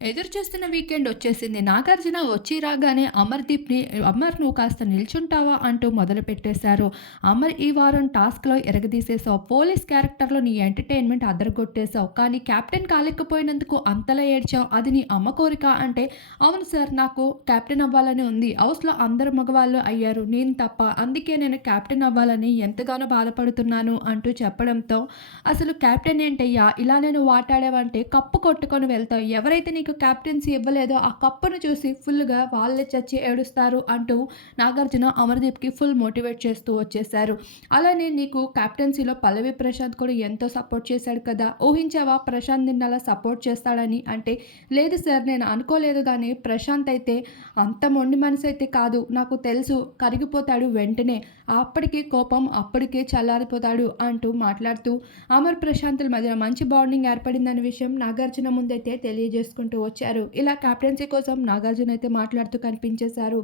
ఎదురు చూస్తున్న వీకెండ్ వచ్చేసింది. 'నాగార్జున' వచ్చి రాగానే అమర్ నువ్వు కాస్త నిల్చుంటావా అంటూ మొదలుపెట్టేశారు. అమర్ ఈ వారం టాస్క్‌లో ఇరగదీసేశావు. పోలీస్ క్యారెక్టర్‌లో నీ ఎంటర్‌టైన్‌మెంట్ అదరగొట్టేశావు. కానీ కెప్టెన్ కాలేకపోయినందుకు అంతలా ఏడ్చావు. అది నీ అమ్మ కోరిక అంటే, అవును సార్ నాకు కెప్టెన్ అవ్వాలని ఉంది. హౌస్‌లో అందరు మగవాళ్ళు అయ్యారు. నేను తప్ప. అందుకే నేను కెప్టెన్ అవ్వాలని ఎంతగానో బాధపడుతున్నాను అంటూ చెప్పడంతో, అసలు కెప్టెన్ ఏంటయ్యా! ఇలానే నువ్వు ఆటాడావంటే కప్పు కొట్టుకొని వెళ్తావు. ఎవరైతే నీకు కెప్టెన్సీ ఇవ్వలేదో ఆ కప్పును చూసి ఫుల్‌గా వాళ్ళే చచ్చి ఏడుస్తారు అంటూ నాగార్జున అమర్‌దీప్‌కి ఫుల్ మోటివేట్ చేస్తూ వచ్చేశారు. అలానే నీకు కెప్టెన్సీలో పల్లవి ప్రశాంత్ కూడా ఎంతో సపోర్ట్ చేశాడు కదా! ఊహించావా ప్రశాంత్ నిన్నలా సపోర్ట్ చేస్తాడని? అంటే లేదు సార్ నేను అనుకోలేదు గానీ ప్రశాంత్ అయితే అంత మొండి మనసైతే కాదు. నాకు తెలుసు కరిగిపోతాడు వెంటనే. అప్పటికి కోపం అప్పటికే చల్లారిపోతాడు అంటూ మాట్లాడుతూ అమర్ ప్రశాంతుల మధ్య మంచి బాండింగ్ ఏర్పడిందనే విషయం నాగార్జున ముందైతే తెలియజేసుకుంటూ వచ్చారు. ఇలా కెప్టెన్సీ కోసం నాగార్జున అయితే మాట్లాడుతూ కనిపించేశారు.